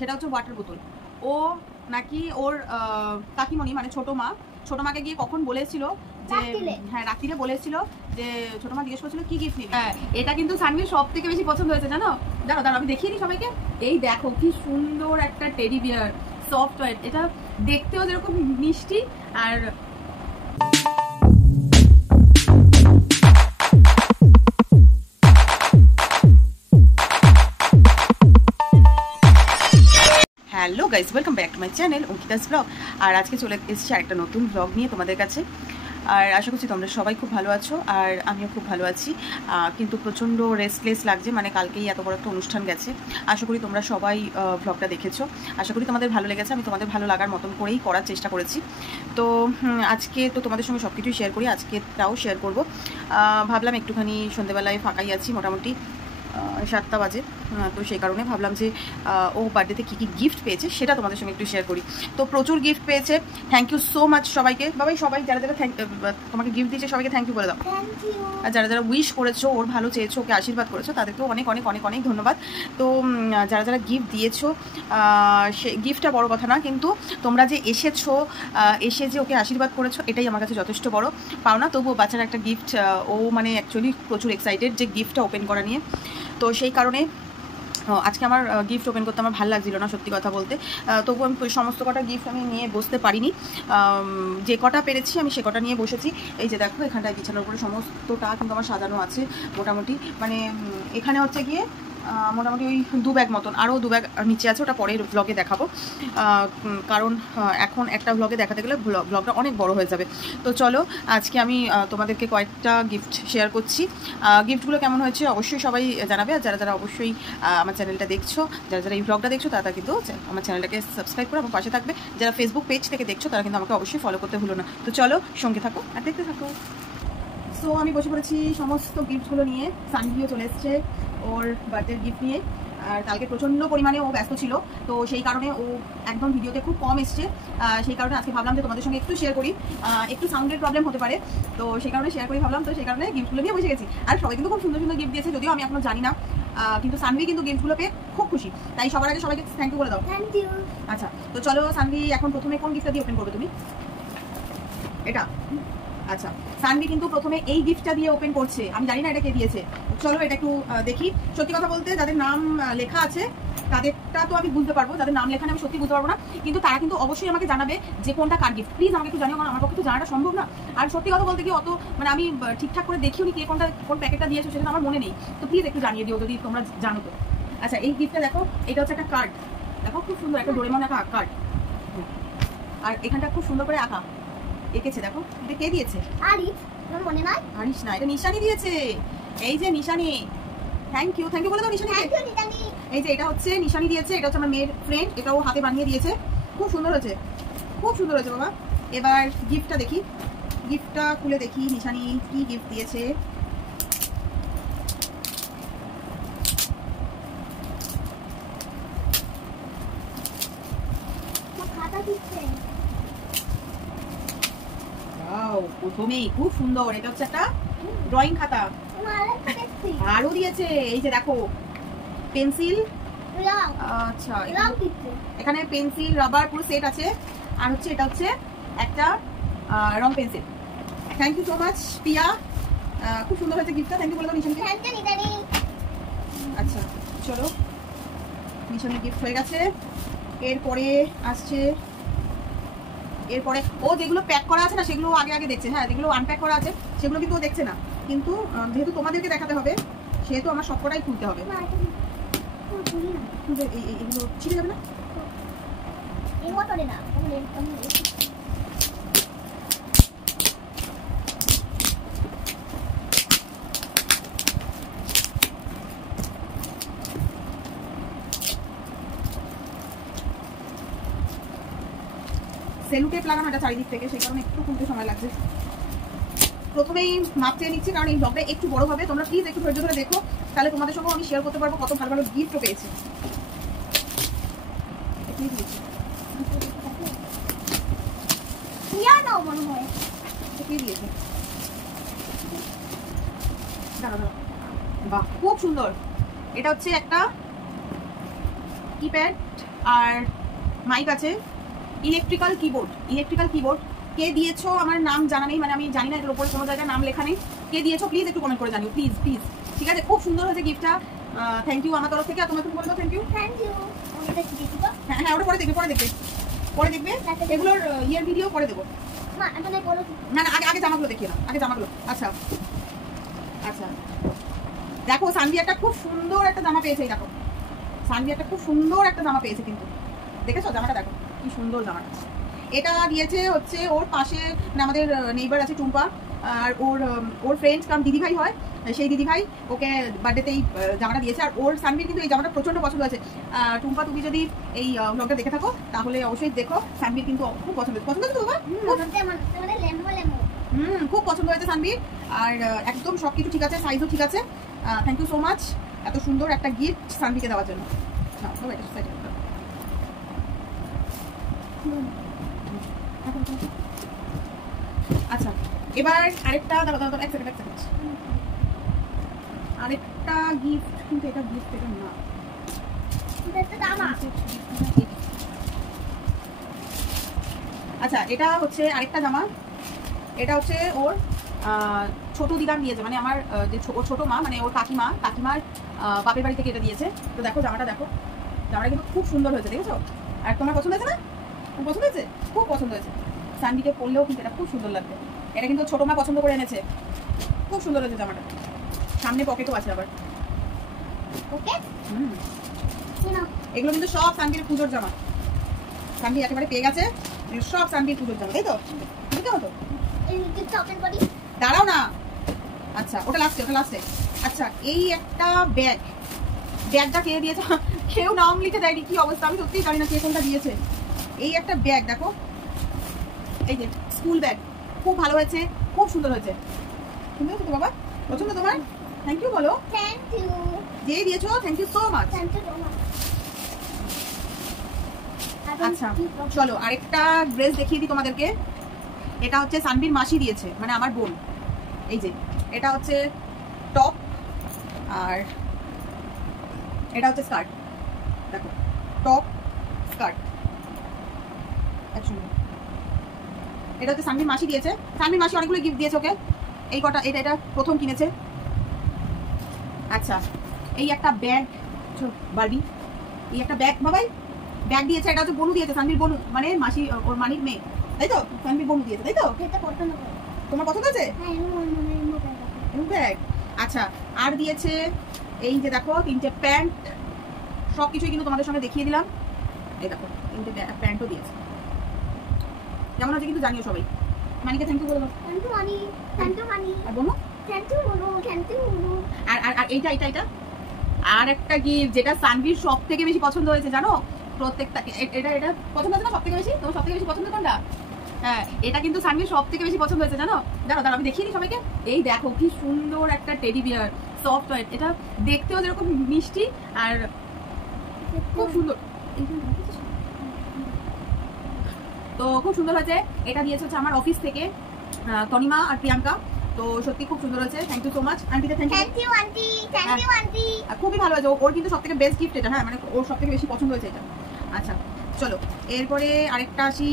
সেটা হচ্ছে ওয়াটার বোতল। ও নাকি ওর কাকিমণি মানে ছোটো মাকে গিয়ে কখন বলেছিল যে হ্যাঁ রাত্রিরে বলেছিল যে ছোটো মা জিজ্ঞেস করছিল কি গিফট নিবি। হ্যাঁ এটা কিন্তু সানভির সব থেকে বেশি পছন্দ হয়েছে জানো। দাঁড়াও আমি দেখিয়ে দিই সবাইকে। এই দেখো কি সুন্দর একটা টেডি বিয়ার, সফট টয়। এটা দেখতেও যেরকম মিষ্টি আর hello guys, welcome back to my channel Ankita's vlog. আর আজকে চলে এসেছি আরেকটা নতুন ব্লগ নিয়ে তোমাদের কাছে। আর আশা করছি তোমরা সবাই খুব ভালো আছো আর আমিও খুব ভালো আছি। কিন্তু প্রচণ্ড রেস্টলেস লাগছে, মানে কালকেই এত বড় একটা অনুষ্ঠান গেছে। আশা করি তোমরা সবাই ব্লগটা দেখেছো, আশা করি তোমাদের ভালো লেগেছে। আমি তোমাদের ভালো লাগার মতন করেই করার চেষ্টা করেছি। তো আজকে তো তোমাদের সঙ্গে সব কিছুই শেয়ার করি, আজকেটাও শেয়ার করব। ভাবলাম একটুখানি সন্ধ্যেবেলায় ফাঁকাই আছি, মোটামুটি 7টা বাজে। তো সেই কারণে ভাবলাম যে ও বার্থডেতে কী কী গিফট পেয়েছে সেটা তোমাদের সঙ্গে একটু শেয়ার করি। তো প্রচুর গিফট পেয়েছে, থ্যাংক ইউ সো মাচ সবাইকে। সবাই যারা যারা তোমাকে গিফট দিয়েছে সবাইকে থ্যাংক ইউ বলে দাও। আর যারা যারা উইশ করেছো, ওর ভালো চেয়েছো, ওকে আশীর্বাদ করেছো, তাদেরকেও অনেক অনেক অনেক অনেক ধন্যবাদ। তো যারা যারা গিফট দিয়েছো, সে গিফটটা বড় কথা না, কিন্তু তোমরা যে এসেছো, এসে যে ওকে আশীর্বাদ করেছো, এটাই আমার কাছে যথেষ্ট বড় পাওনা। তবুও বাচ্চার একটা গিফট, ও মানে অ্যাকচুয়ালি প্রচুর এক্সাইটেড যে গিফটটা ওপেন করা নিয়ে। তো সেই কারণে আজকে আমার গিফট ওপেন করতে আমার ভালো লাগছিল না সত্যি কথা বলতে। তবু আমি সমস্ত কটা গিফট আমি নিয়ে বসতে পারিনি, যে কটা পেরেছি আমি সে কটা নিয়ে বসেছি। এই যে দেখো এখানটায় বিছানোর উপরে সমস্তটা কিন্তু আমার সাজানো আছে মোটামুটি। মানে এখানে হচ্ছে গিয়ে মোটামুটি ওই 2 ব্যাগ মতন, আরও 2 ব্যাগ নিচে আছে, ওটা পরের ব্লগে দেখাবো। কারণ এখন একটা ব্লগে দেখাতে গেলে ব্লগটা অনেক বড় হয়ে যাবে। তো চলো আজকে আমি তোমাদেরকে কয়েকটা গিফট শেয়ার করছি। গিফটগুলো কেমন হয়েছে অবশ্যই সবাই জানাবে। আর যারা যারা অবশ্যই আমার চ্যানেলটা দেখছো, যারা যারা এই ব্লগটা দেখছো, তারা কিন্তু আমার চ্যানেলটাকে সাবস্ক্রাইব করে আমার পাশে থাকবে। যারা ফেসবুক পেজ থেকে দেখছো তারা কিন্তু আমাকে অবশ্যই ফলো করতে ভুলো না। তো চলো সঙ্গে থাকো আর দেখতে থাকো। সো আমি বসে পড়েছি সমস্ত গিফটগুলো নিয়ে। সানভিও চলে এসছে ওর বার্থডের গিফট নিয়ে। আর কালকে প্রচণ্ড পরিমাণে ও ব্যস্ত ছিল, তো সেই কারণে ও একদম ভিডিওতে খুব কম এসছে। সেই কারণে আজকে ভাবলাম যে তোমাদের সঙ্গে একটু শেয়ার করি। একটু সাউন্ডের প্রবলেম হতে পারে, তো সেই কারণে শেয়ার করি ভাবলাম। তো সেই কারণে গিফটগুলো নিয়ে বসে গেছি। আর সবাই কিন্তু খুব সুন্দর সুন্দর গিফট দিয়েছে, যদিও আমি এখনো জানি না, কিন্তু সানভি কিন্তু গিফটগুলো পেয়ে খুব খুশি। তাই সবার আগে সবাইকে থ্যাংক ইউ বলে দাও। Thank you. আচ্ছা তো চলো সানভি, এখন প্রথমে কোন গিফটটা দিয়ে ওপেন করবে তুমি? এটা? আচ্ছা, সানভি কিন্তু প্রথমে এই গিফটটা দিয়ে ওপেন করছে। আমি জানি না এটা কে দিয়েছে, চলো এটা একটু দেখি। সত্যি কথা বলতে যাদের নাম লেখা আছে তাদেরটা তো আমি বুঝতে পারবো, যাদের নাম লেখা আমি সত্যি বুঝতে পারবো না, কিন্তু তারা কিন্তু অবশ্যই আমাকে জানাবে যে কোনটা কার গিফট। প্লিজ আমাকে একটু জানিও, কারণ আমার পক্ষে তো জানাটা সম্ভব না। আর সত্যি কথা বলতে কি অত মানে আমি ঠিকঠাক করে দেখিও নি কে কোন প্যাকেটটা দিয়েছো, সেটা আমার মনে নেই। তো প্লিজ একটু জানিয়ে দিও যদি তোমরা জানো তো। আচ্ছা এই গিফটটা দেখো, এটা হচ্ছে একটা কার্ড। দেখো খুব সুন্দর একটা ডোরেমন আঁকা কার্ড, আর এখানটা খুব সুন্দর করে আঁকা এঁকেছে। দেখো এটা কে দিয়েছে? আরিশ না, এটা নিশানি দিয়েছে। এই যে নিশানি, থ্যাংক ইউ বলে দাও নিশানি। এই যে এটা হচ্ছে নিশানি দিয়েছে, এটা হচ্ছে আমার মেয়ের ফ্রেন্ড, এটাও হাতে বানিয়ে দিয়েছে। খুব সুন্দর হয়েছে, খুব সুন্দর হয়েছে বাবা। এবার গিফটটা দেখি, গিফটটা খুলে দেখি নিশানি কি গিফট দিয়েছে। প্রথমেই খুব সুন্দর, এটা হচ্ছে একটা ড্রয়িং খাতা। আরো দিয়েছে এই যে দেখো পেন্সিল। আচ্ছা এখানে পেন্সিল রাবার পুরো সেট আছে। আর হচ্ছে এটা হচ্ছে একটা রং pencil. Thank you so much Piya, খুব সুন্দর হয়েছে গিফটটা। থ্যাংক ইউ বলে দাও নিশানকে। আচ্ছা চলো, নিশানের গিফট হয়ে গেছে। এরপরে আসছে, এরপরে ও যেগুলো প্যাক করা আছে না সেগুলো আগে আগে দেখছে। হ্যাঁ যেগুলো আনপ্যাক করা আছে সেগুলো কিন্তু ও দেখছে না, কিন্তু যেহেতু তোমাদেরকে দেখাতে হবে সেহেতু আমার সবকটাই খুলতে হবে। এগুলো ছিঁড়ে যাবে না? সেলুটেপ লাগানো এটা চারিদিক থেকে, সেই কারণে একটু খুলতে সময় লাগছে। প্রথমেই মাপ চেয়ে নিচ্ছি, কারণ এই ব্লগটা একটু বড় হবে। তোমরা প্লিজ একটু ধৈর্য ধরে দেখো, তাহলে তোমাদের সঙ্গে আমি শেয়ার করতে পারবো কত ভালো ভালো গিফটও পেয়েছি। বাহ খুব সুন্দর। এটা হচ্ছে একটা কিপ্যাড আর মাইক আছে, ইলেকট্রিক্যাল কিবোর্ড কে দিয়েছো আমার নাম জানা নেই, মানে আমি জানি না এর উপরে কোনো জায়গায় নাম লেখা নেই, কে দিয়েছো প্লিজ একটু কমেন্ট করে জানিও প্লিজ প্লিজ। ঠিক আছে, খুব সুন্দর হয়েছে গিফটটা, থ্যাংক ইউ আমার তরফ থেকে। আর তোমাকে বলে দাও থ্যাংক ইউ। হ্যাঁ হ্যাঁ, ওটা পরে দেখবে এগুলোর ইয়ের ভিডিও পরে দেবো। না না, আগে জামাগুলো দেখিয়ে নাও, আগে জামাগুলো। আচ্ছা আচ্ছা, দেখো সানভি একটা খুব সুন্দর একটা জামা পেয়েছে, দেখো সানভি একটা খুব সুন্দর একটা জামা পেয়েছে, কিন্তু দেখেছো জামাটা, দেখো কি সুন্দর জামাটা। এটা দিয়েছে হচ্ছে ওর পাশে, মানে আমাদের নেইবার আছে টুম্পা, আর ওর ফ্রেন্ড কাম দিদিভাই হয়, সেই দিদিভাই ওকে বার্থডেতে এই জামাটা দিয়েছে। আর ওর সানভির কিন্তু এই জামাটা প্রচন্ড পছন্দ হয়েছে। টুম্পা তুমি যদি এই ব্লগটা দেখে থাকো তাহলে অবশ্যই দেখো, সানভির কিন্তু খুব পছন্দ হয়েছে তো বাবা, খুব পছন্দ হয়েছে সানভির। আর একদম সবকিছু ঠিক আছে, সাইজও ঠিক আছে। থ্যাংক ইউ সো মাচ এত সুন্দর একটা গিফট সানভিকে দেওয়ার জন্য। আচ্ছা, এবার আরেকটা এক সেকেন্ড আরেকটা গিফট, কিন্তু এটা গিফট এটা না, আচ্ছা এটা হচ্ছে আরেকটা জামা। এটা হচ্ছে ওর ছোট দিদার দিয়েছে, মানে আমার যে ছোট মা, মানে ওর কাকিমার বাপের বাড়ি থেকে এটা দিয়েছে। তো দেখো জামাটা, দেখো জামাটা কিন্তু খুব সুন্দর হয়েছে, দেখেছো? আর তোমার পছন্দ হয়েছে না? খুব পছন্দ হয়েছে, খুব পছন্দ হয়েছে। সানভিকে পরলেও কিন্তু এটা খুব সুন্দর লাগবে। এটা কিন্তু ছোট মা পছন্দ করে এনেছে, খুব সুন্দর হয়েছে জামাটা। সামনে পকেটও আছে আবার। এগুলো কিন্তু সব সানভির পুজোর জামা, সানভি একেবারে পেয়ে গেছে, সব সানভির পুজোর জামা, তাই তো? ঠিক আছে তো, দাঁড়াও না। আচ্ছা ওটা লাস্টে। আচ্ছা এই একটা ব্যাগটা কে দিয়েছে? কেউ নাম লিখে দেয়নি, কি অবস্থা আমি সত্যিই জানি না কে কোনটা দিয়েছে। এই একটা ব্যাগ দেখো, এই যে স্কুল ব্যাগ, খুব ভালো হয়েছে, খুব সুন্দর হয়েছে। সুন্দর হয়েছে তো বাবা, পছন্দ তোমার? থ্যাংক ইউ বলো। থ্যাংক ইউ যে দিয়েছো, থ্যাংক ইউ সো মাচ। আচ্ছা চলো আরেকটা ড্রেস দেখিয়ে দিই তোমাদেরকে। এটা হচ্ছে সানভির মাসি দিয়েছে, মানে আমার বোন। এই যে এটা হচ্ছে টপ, আর এটা হচ্ছে স্কার্ট, দেখো টপ স্কার্ট একসঙ্গে। এটা হচ্ছে সানভির মাসি দিয়েছে, সানভির মাসি অনেকগুলো গিফট দিয়েছে ওকে, এই কটা। এটা প্রথম কিনেছে। আচ্ছা এই একটা ব্যাগ, বারবি, এই একটা ব্যাগ বাবাই ব্যাগ দিয়েছে। এটা হচ্ছে বনু দিয়েছে, সানভির বনু, মানে মাসি ওর মানির মেয়ে, তাই তো? সানভির বনু দিয়েছে, তাই তো? তোমার পছন্দ আছে ব্যাগ? আচ্ছা আর দিয়েছে এই যে দেখো 3টে প্যান্ট, সবকিছুই কিন্তু তোমাদের সঙ্গে দেখিয়ে দিলাম। এই দেখো 3টে প্যান্টও দিয়েছে, কেমন আছে কিন্তু জানিও সবাই। মানিকে থ্যাংক ইউ বলে দাও। আর বনু আর এইটা আর একটা গিফট, যেটা সানভির সব থেকে বেশি পছন্দ হয়েছে জানো, প্রত্যেকটা। এটা পছন্দ হয়েছে না সব থেকে বেশি? তোমার সব থেকে বেশি পছন্দ কোনটা? হ্যাঁ এটা কিন্তু সানভির সব থেকে বেশি পছন্দ হয়েছে জানো। দাঁড়াও আমি দেখিয়ে দিই সবাইকে। এই দেখো কি সুন্দর একটা টেডি বিয়ার, সফট টয়, এটা দেখতেও যেরকম মিষ্টি আর খুব সুন্দর। তো খুব সুন্দর হয়েছে। এটা দিয়েছে হচ্ছে আমার অফিস থেকে তনিমা আর প্রিয়াঙ্কা। তো সত্যি খুব সুন্দর হয়েছে, থ্যাংক ইউ সো মাচ আন্টিতে। Thank you aunty, thank you aunty. খুবই ভালো হয়েছে, ওর কিন্তু সব থেকে বেস্ট গিফট এটা। হ্যাঁ মানে ওর সব থেকে বেশি পছন্দ হয়েছে এটা। আচ্ছা চলো এরপরে আরেকটা আসি,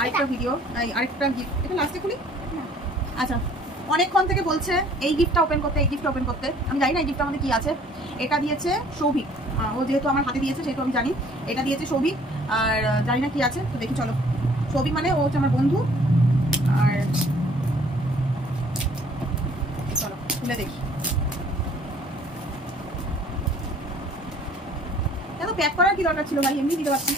আরেকটা ভিডিও, আরেকটা গিফট। এটা লাস্টে খুলি। আচ্ছা অনেকক্ষণ থেকে বলছে এই গিফটটা ওপেন করতে, আমি জানি না এই গিফটটা আমাদের কি আছে। এটা দিয়েছে সৌভিক, ও যেহেতু আমার হাতে দিয়েছে সেহেতু আমি জানি। এটা দিয়েছে সৌভিক, আর জানি না কি আছে, তো দেখি চলো। সৌভিক মানে ও হচ্ছে আমার বন্ধু। আর চলো খুলে দেখি। এত প্যাক করার কি দরকার ছিল ভাই, এমনি দিতে পারছি।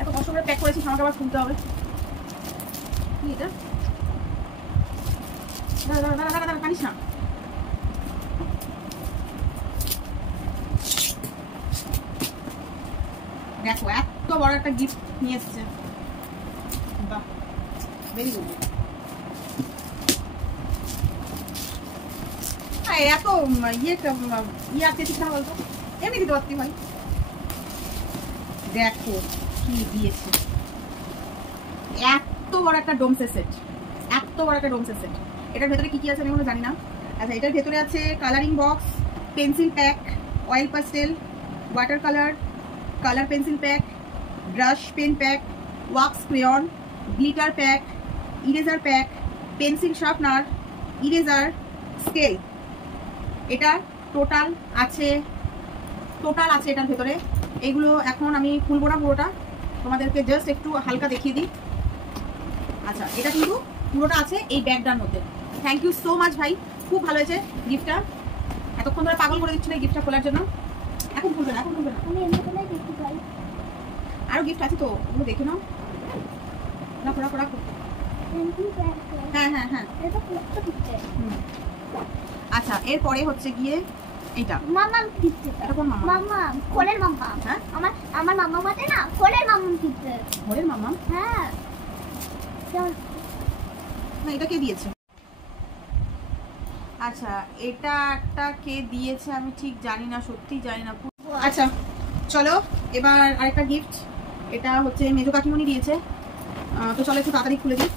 এত কষ্ট করে প্যাক করেছি, আমাকে আবার খুলতে হবে। কি এটা? দাঁড়া কানিস না। দেখো এত বড় একটা গিফট নিয়ে এসছে, বাহ ভেরি গুড। এত ইয়ে আজকে ঠিক না বলতো, এমনি দিতে পারতি ভাই। দেখো কি দিয়েছে, এত বড় একটা ডোমসের সেট, এটার ভেতরে কি কি আছে আমি কোনো জানি না। আচ্ছা, এটার ভেতরে আছে colouring box, pencil pack, oil pastel, water colour, colour pencil pack, brush pen pack, wax crayon, glitter pack, eraser pack, pencil sharpener, eraser, scale. এটা টোটাল আছে এটার ভেতরে। এগুলো এখন আমি খুলবো না পুরোটা, তোমাদেরকে জাস্ট একটু হালকা দেখিয়ে দিই। আচ্ছা, এটা কিন্তু পুরোটা আছে এই ব্যাগটার মধ্যে। থ্যাংক ইউ সো মাচ ভাই, খুব ভালো হয়েছে গিফটটা। এতক্ষণ ধরে পাগল করে দিচ্ছিল এই গিফটটা খোলার জন্য। এখন খুলবে না, আরো গিফট আছে তো, ওগুলো দেখে নাও। রাখো রাখো রাখো। হ্যাঁ হ্যাঁ হ্যাঁ। আচ্ছা, এরপরে হচ্ছে গিয়ে এটা মাম্মাম গিফট। এটা কোন মাম্মাম? মাম্মাম, কোলের মাম্মাম। হ্যাঁ, আমার মাম্মাম আছে না, কোলের মাম্মাম গিফট। কোলের মাম্মাম? হ্যাঁ। না, এটা কে দিয়েছে? আচ্ছা, এটা একটা কে দিয়েছে আমি ঠিক জানি না, সত্যি জানি না। আচ্ছা চলো এবার আরেকটা গিফট। এটা হচ্ছে মেজো কাকিমণি দিয়েছে। তো চলো একটু তাড়াতাড়ি খুলে দিই।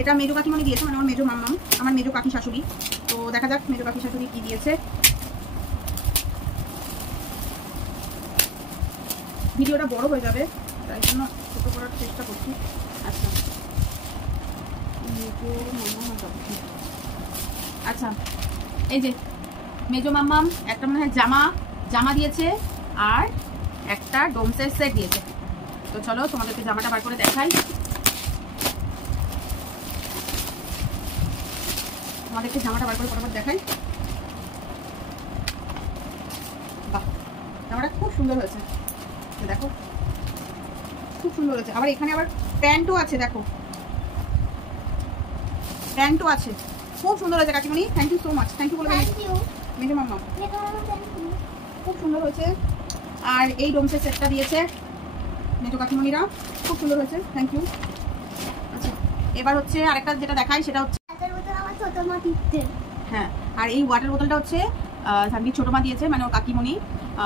এটা মেজো কাকিমণি দিয়েছে, মানে আমার মেজো মাম্মাম, আমার মেজো কাকি শাশুড়ি। তো দেখা যাক মেজো কাকি শাশুড়ি কি দিয়েছে। ভিডিওটা বড় হয়ে যাবে, তাই জন্য ছোট করার চেষ্টা করছি। আচ্ছা, মেজো মাম্মাম। আচ্ছা, এই যে মেজো মাম্মাম একটা মনে হয় জামা দিয়েছে, আর একটা ডোমসের সেট দিয়েছে। তো চলো তোমাদেরকে জামাটা বার করে দেখাই। ফটাফট দেখাই। বাহ, জামাটা খুব সুন্দর হয়েছে, দেখো খুব সুন্দর হয়েছে। আবার এখানে আবার প্যান্টও আছে, দেখো প্যান্টও আছে, খুব সুন্দর হয়েছে কাকিমণি। Thank you so much. Thank you বলে মেজো মাম্মাম, খুব সুন্দর হয়েছে। আর এই ডোমসের সেটটা দিয়েছে মেজো কাকিমণিরা, খুব সুন্দর হয়েছে, থ্যাংক ইউ। আচ্ছা, এবার হচ্ছে আরেকটা যেটা দেখাই, সেটা হচ্ছে হ্যাঁ, আর এই ওয়াটার বোতলটা হচ্ছে সানভির ছোট মা দিয়েছে, মানে ওর কাকিমণি।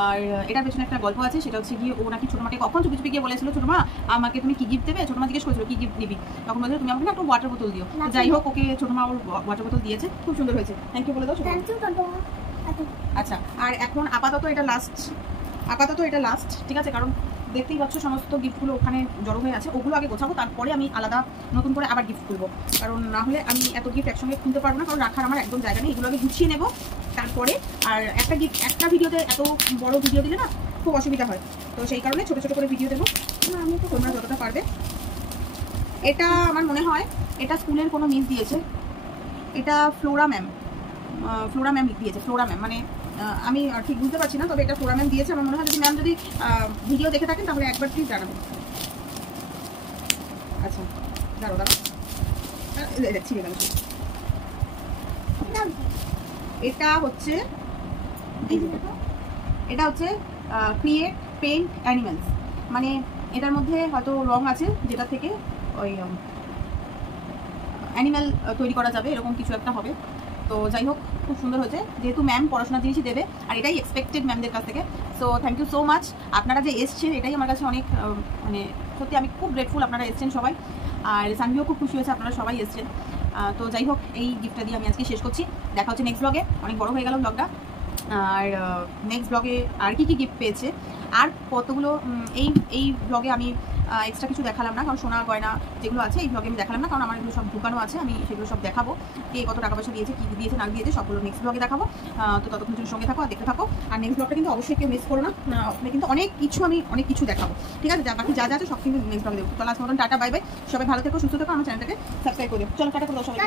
আর এটার পেছনে একটা গল্প আছে, সেটা হচ্ছে গিয়ে ও নাকি ছোট মাকে কখন চুপি চুপি গিয়ে বলেছিল, ছোট মা আমাকে তুমি কি গিফট দেবে? ছোট মা জিজ্ঞেস করেছিল কি গিফট দিবি, তখন বলেছিল তুমি আমাকে একটা ওয়াটার বোতল দিও। যাই হোক, ওকে ছোট মা ওর ওয়াটার বোতল দিয়েছে, খুব সুন্দর হয়েছে, থ্যাংক ইউ বলে দাও। আচ্ছা, আর এখন আপাতত এটা লাস্ট, ঠিক আছে? কারণ দেখতেই পাচ্ছ সমস্ত গিফটগুলো ওখানে জড়ো হয়ে আছে, ওগুলো আগে গোছাবো, তারপরে আমি আলাদা নতুন করে আবার গিফট খুলবো। কারণ না হলে আমি এত গিফট একসঙ্গে খুলতে পারবো না, কারণ রাখার আমার একদম জায়গা নেই। এগুলো আগে গুছিয়ে নেবো তারপরে। আর একটা ভিডিওতে এত বড় ভিডিও দিলে না খুব অসুবিধা হয়, তো সেই কারণে ছোট ছোট করে ভিডিও দেবো, আমি তো তোমরা যতটা পারবে। এটা আমার মনে হয় এটা স্কুলের কোনো মিস দিয়েছে। এটা ফ্লোরা ম্যাম দিয়েছে। ফ্লোরা ম্যাম মানে আমি ঠিক বুঝতে পারছি না, তবে এটা ফ্লোরা ম্যাম দিয়েছে আমার মনে হয়। যদি ম্যাম যদি ভিডিও দেখে থাকেন তাহলে একবার প্লিজ জানাবেন। আচ্ছা, দাঁড়ো ছিঁড়ে গেল। এটা হচ্ছে ক্রিয়েট পেইন্ট অ্যানিমেলস, মানে এটার মধ্যে হয়তো রং আছে যেটা থেকে ওই অ্যানিমেল তৈরি করা যাবে, এরকম কিছু একটা হবে। তো যাই হোক, খুব সুন্দর হয়েছে, যেহেতু ম্যাম পড়াশোনার জিনিসই দেবে, আর এটাই এক্সপেক্টেড ম্যামদের কাছ থেকে। So thank you so much. আপনারা যে এসছেন এটাই আমার কাছে অনেক, মানে সত্যি আমি খুব গ্রেটফুল আপনারা এসছেন সবাই। আর সানভিও খুব খুশি হয়েছে আপনারা সবাই এসছেন। তো যাই হোক, এই গিফটটা দিয়ে আমি আজকে শেষ করছি। দেখা হচ্ছে নেক্সট ব্লগে। অনেক বড় হয়ে গেল ব্লগটা। আর নেক্সট ব্লগে আর কি গিফট পেয়েছে, আর কতগুলো এই ব্লগে আমি এক্সট্রা কিছু দেখালাম না, কারণ সোনা গয়না যেগুলো আছে এই ব্লগে আমি দেখালাম না, কারণ আমার এগুলো সব ঢুকানো আছে। আমি সেগুলো সব দেখাবো, কে কত টাকা পয়সা দিয়েছে, কী দিয়েছে না দিয়েছে, সবগুলো নেক্সট ব্লগে দেখাবো। তো ততক্ষণ তুমি সঙ্গে থাকো আর দেখতে থাকো। আর নেক্সট ব্লগটা কিন্তু অবশ্যই কেউ মিস করো না, কিন্তু অনেক কিছু দেখাবো, ঠিক আছে? বাকি যা আছে সব কিন্তু নেক্সট ব্লগে দেবো। তো লাস্ট মতন টাটা, বাই বাই। সবাই ভালো থেকো, সুস্থ থেকো, আমার চ্যানেলটাকে সাবস্ক্রাইব করে দেবো। চলো টাটা করে দাও সবাই।